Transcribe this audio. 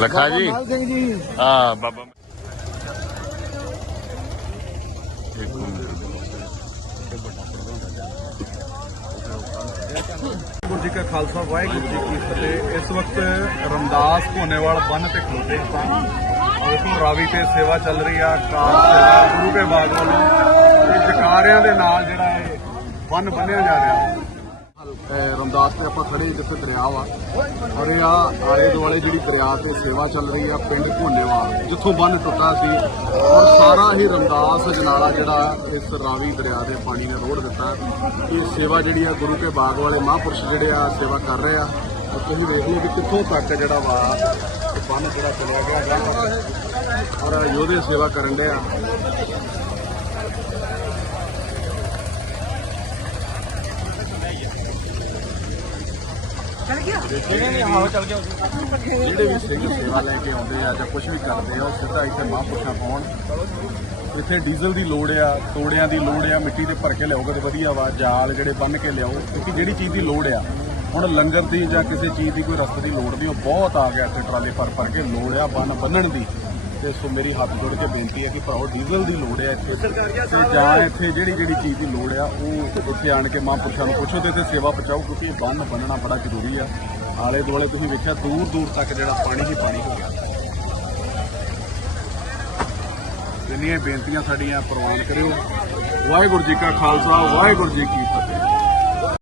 ਲਖਾ ਜੀ। ਹਾਂ ਬਾਬਾ ਗੁਰੂ ਜੀ ਕਾ ਖਾਲਸਾ ਵਾਹਿਗੁਰੂ ਜੀ ਕੀ ਫਤਿਹ। ਇਸ ਵਕਤ ਰਮਦਾਸ ਭੋਨੇਵਾਲ ਬੰਨ ਤੇ ਖਲੋਤੇ ਆਪਾਂ। ਦੇਖੋ ਰਾਵੀ ਤੇ ਸੇਵਾ ਚੱਲ ਰਹੀ ਆ ਕਾਰ ਸੇਵਾ ਗੁਰੂ ਕੇ ਬਾਗ ਵੱਲੋਂ। ਇਹ ਜਕਾਰਿਆਂ ਦੇ ਨਾਲ ਜਿਹੜਾ ਇਹ ਬੰਨ ਬੰਨਿਆ ਜਾ ਰਿਹਾ। ਰਮਦਾਸ ਤੇ ਆਪਾਂ ਖੜੇ ਜਿੱਥੇ ਦਰਿਆ ਵਾ। ਔਰ ਇਹ ਆ ਆਲੇ ਦੁਆਲੇ ਜਿਹੜੀ ਦਰਿਆ ਤੇ ਸੇਵਾ ਚੱਲ ਰਹੀ ਆ, ਪਿੰਡ ਭੋਨੇਵਾਲ ਜਿੱਥੋਂ ਬੰਨ ਟੁੱਟਾ ਸੀ। ਔਰ ਸਾਰਾ ਹੀ ਰਮਦਾਸ ਜਨਾਲਾ ਜਿਹੜਾ ਇਸ ਰਾਵੀ ਦਰਿਆ ਦੇ ਪਾਣੀ ਨੇ ਰੋੜ ਦਿੱਤਾ। ਇਹ ਸੇਵਾ ਜਿਹੜੀ ਆ, ਗੁਰੂ ਕੇ ਬਾਗ ਵਾਲੇ ਮਹਾਂਪੁਰਸ਼ ਜਿਹੜੇ ਆ, ਸੇਵਾ ਕਰ ਰਹੇ ਆ। ਔਰ ਤੁਸੀਂ ਵੇਖ ਲਓ ਕਿ ਕਿੱਥੋਂ ਤੱਕ ਜਿਹੜਾ ਵਾ ਬੰਨ ਜਿਹੜਾ ਚਲਿਆ ਗਿਆ। ਔਰ ਯੋਧੇ ਸੇਵਾ ਕਰਨ ਦੇ ਆ। ਜਿਹੜੇ ਵੀ ਸਿੰਘ ਸੇਵਾ ਲੈ ਕੇ ਆਉਂਦੇ ਆ ਜਾਂ ਕੁਝ ਵੀ ਕਰਦੇ ਆ ਉਹ ਸਿੱਧਾ ਇੱਥੇ ਮਹਾਂਪੁਰਸ਼ਾਂ ਪਾਉਣ। ਇੱਥੇ ਡੀਜ਼ਲ ਦੀ ਲੋੜ ਆ ਤੋੜਿਆਂ ਦੀ ਲੋੜ ਆ ਮਿੱਟੀ ਦੇ ਭਰ ਕੇ ਲਿਆਓਗੇ ਤੇ ਵਧੀਆ ਵਾ ਜਾਲ ਜਿਹੜੇ ਬੰਨ ਕੇ ਲਿਆਓ ਕਿਉਂਕਿ ਜਿਹੜੀ ਚੀਜ਼ ਦੀ ਲੋੜ ਆ ਹੁਣ ਲੰਗਰ ਦੀ ਜਾਂ ਕਿਸੇ ਚੀਜ਼ ਦੀ ਕੋਈ ਰਸਤੇ ਦੀ ਲੋੜ ਨਹੀਂ ਉਹ ਬਹੁਤ ਆ ਗਿਆ ਇੱਥੇ ਟਰਾਲੇ ਭਰ ਭਰ ਕੇ ਲੋੜ ਆ ਬੰਨ ਬੰਨਣ ਦੀ। ਤੇ ਸੋ ਮੇਰੀ ਹੱਥ ਜੋੜ ਕੇ ਬੇਨਤੀ ਹੈ ਕਿ ਭਰਾਓ ਡੀਜ਼ਲ ਦੀ ਲੋੜ ਹੈ ਇੱਥੇ। ਤੇ ਜਾਂ ਇੱਥੇ ਜਿਹੜੀ ਜਿਹੜੀ ਚੀਜ਼ ਦੀ ਲੋੜ ਆ ਉਹ ਇੱਥੇ ਆਣ ਕੇ ਮਹਾਂਪੁਰਸ਼ਾਂ ਨੂੰ ਪੁੱਛੋ ਤੇ ਇੱਥੇ ਸੇਵਾ ਪਹੁੰਚਾਓ ਕਿਉਂਕਿ ਇਹ ਬੰਨ ਬੰਨਣਾ ਬੜਾ ਜ਼ਰੂਰੀ ਆ। ਆਲੇ ਦੁਆਲੇ ਤੁਸੀਂ ਵੇਖਿਆ ਦੂਰ ਦੂਰ ਤੱਕ ਜਿਹੜਾ ਪਾਣੀ ਹੀ ਪਾਣੀ ਹੋ ਗਿਆ। ਜਿੰਨੀਆਂ ਬੇਨਤੀਆਂ ਸਾਡੀਆਂ ਪ੍ਰਵਾਨ ਕਰਿਓ। ਵਾਹਿਗੁਰੂ ਜੀ ਕਾ ਖਾਲਸਾ ਵਾਹਿਗੁਰੂ ਜੀ ਕੀ ਫਤਿਹ।